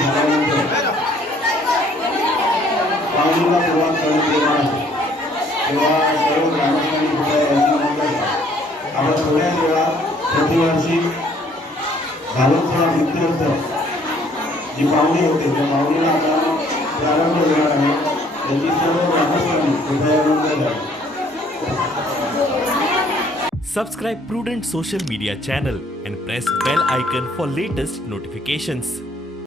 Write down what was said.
झाल्यानंतर पावणीला सुरुवात करण्यात येणार आहे तेव्हा सर्व ग्रामस्थांनी सुद्धा याची नोंद घ्या. आपण थोड्याच वेळात प्रतिवर्षी घालून भित्तीवरचं जी पावणी होते त्या पावणीला आता प्रारंभ होणार आहे. याची सर्व ग्रामस्थांनी कृपया नोंद घ्या. Subscribe Prudent Social Media channel and press bell icon for latest notifications.